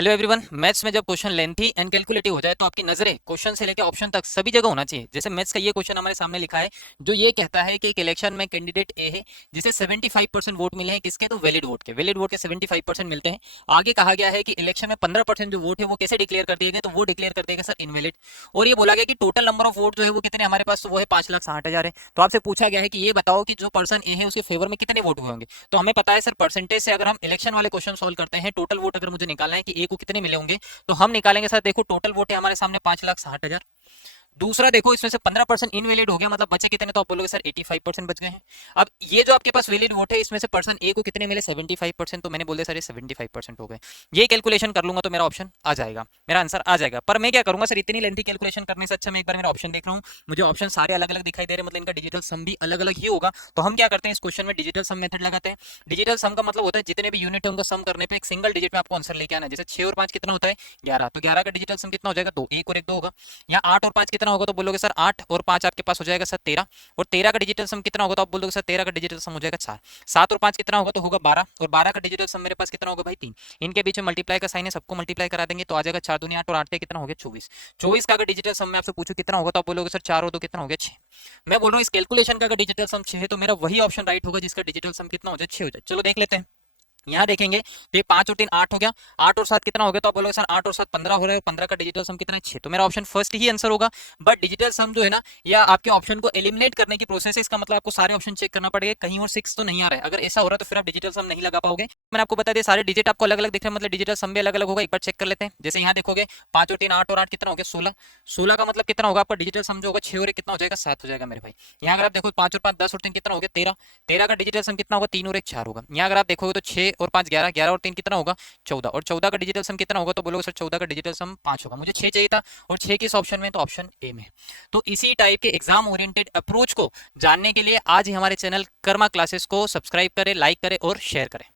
Hello everyone. Maths में जब question lengthy and calculative हो जाए तो आपकी नजरें क्वेश्चन से लेकर ऑप्शन तक सभी जगह होना चाहिए। जैसे मैथ्स का ये क्वेश्चन हमारे सामने लिखा है जो ये कहता है कि एक इलेक्शन में कैंडिडेट ए है जिसे 75% वोट मिले हैं, किसके? तो वैलिड वोट के 75% मिलते हैं। आगे कहा गया है कि इलेक्शन में 15% जो वोट है वो कैसे डिक्लेयर कर दिए गए, तो वो डिक्लेयर कर दिए गए सर इनवैलिड। और ये बोला गया कि टोटल नंबर ऑफ वोट जो है वो कितने हमारे पास, तो वो है 5,60,000 है। तो आपसे पूछा गया है कि ये बताओ कि जो पर्सन ए है उसके फेवर में कितने वोट हुए होंगे। तो हमें पता है सर परसेंटेज से अगर हम इलेक्शन वाले क्वेश्चन सोल्व करते हैं, टोटल वोट अगर मुझे निकालना है कि ए को कितने मिले होंगे, तो हम निकालेंगे सर। देखो टोटल वोट है हमारे सामने 5,60,000। दूसरा देखो इसमें से 15% इनवैलिड हो गया, मतलब बचे कितने, तो आप बोलोगे सर 85% बच गए हैं। अब ये जो आपके पास वैलिड वोट है इसमें से पर्सन ए को कितने मिले, 75%। तो मैंने बोल दिया सर ये 75% हो गए। ये कैलकुलेशन कर लूंगा तो मेरा ऑप्शन आ जाएगा, मेरा आंसर आ जाएगा। पर मैं क्या करूंगा सर, इतनी लेंथी कैलकुलेशन करने से अच्छा मैं एक बार मेरा ऑप्शन देख रहा हूँ, मुझे ऑप्शन सारे अलग अलग दिखाई दे रहे हैं, मतलब इनका डिजिटल सम भी अलग अलग ही होगा। तो हम क्या करते हैं, इस क्वेश्चन में डिजिटल सम मेथड लगाते हैं। डिजिटल सम का मतलब होता है जितने भी यूनिट है उनका सम करने पे एक सिंगल डिजिट में आपको आंसर लेके आना है। जैसे 6 और 5 कितना होता है, 11। तो 11 का डिजिटल सम कितना हो जाएगा, 2। 1 और 1 2 होगा। यहाँ 8 और 5 कितना होगा, तो बोलोगे सर 8 और 5 आपके पास हो जाएगा सर 13। और 13 का डिजिटल सम कितना होगा, तो आप बोल दोगे सर 13 का डिजिटल सम हो जाएगा 4। 7 और 5 कितना होगा, तो होगा 12। और 12 का डिजिटल सम मेरे पास कितना होगा भाई, 3। इनके बीच में मल्टीप्लाई का साइन है, सबको मल्टीप्लाई करा देंगे तो आ जाएगा 4 दूनी 8 और 8 कितना हो गया, 24। 24 का अगर डिजिटल सम में आपसे पूछूं कितना होगा, तो आप बोलोगे सर 4 और 2 कितना हो गया, 6। मैं बोल रहा हूँ इस कैलकुलेशन का अगर डिजिटल सम 6 है तो मेरा वही ऑप्शन राइट होगा जिसका डिजिटल सम कितना हो जाए, 6 हो जाए। चलो देख लेते हैं। यहाँ देखेंगे तो ये 5 और 3 8 हो गया। 8 और 7 कितना हो गया, तो आप बोलोगे सर 8 और 7 15 हो रहा है। 15 का डिजिटल सम कितना है, 6। तो मेरा ऑप्शन फर्स्ट ही आंसर होगा। बट डिजिटल सम जो है ना, या आपके ऑप्शन को एलिमिनेट करने की प्रोसेस है, इसका मतलब आपको सारे ऑप्शन चेक करना पड़ेगा कहीं और 6 तो नहीं आ रहा है। अगर ऐसा हो रहा है तो फिर आप डिजिटल सम नहीं लगा पाओगे। मैंने आपको बता दिया सारे डिजिट आपको अलग अलग दिख रहे हैं, मतलब डिजिटल सम भी अलग अलग होगा। एक बार चेक कर लेते हैं। जैसे यहाँ देखोगे 5 और 3 8 और 8 कितना हो गया, 16। 16 का मतलब कितना होगा आपका डिजिटल सम जो होगा, 6 और 1 कितना हो जाएगा, 7 हो जाएगा मेरे भाई। यहाँ अगर आप देखो 5 और 5 10 और 3 कितना हो गया, 13। 13 का डिजिटल सम कितना होगा, 3 और 1 4 होगा। यहाँ अगर आप देखोगे तो 6 और 5 11, 11 और 3 कितना होगा, 14। और 14 का डिजिटल सम कितना होगा, तो बोलोगे सर 14 का डिजिटल सम 5 होगा। मुझे 6 चाहिए था और 6 किस ऑप्शन में, तो ऑप्शन ए में। तो इसी टाइप के एग्जाम ओरिएंटेड अप्रोच को जानने के लिए आज ही हमारे चैनल कर्मा क्लासेस को सब्सक्राइब करें, लाइक करें और शेयर करें।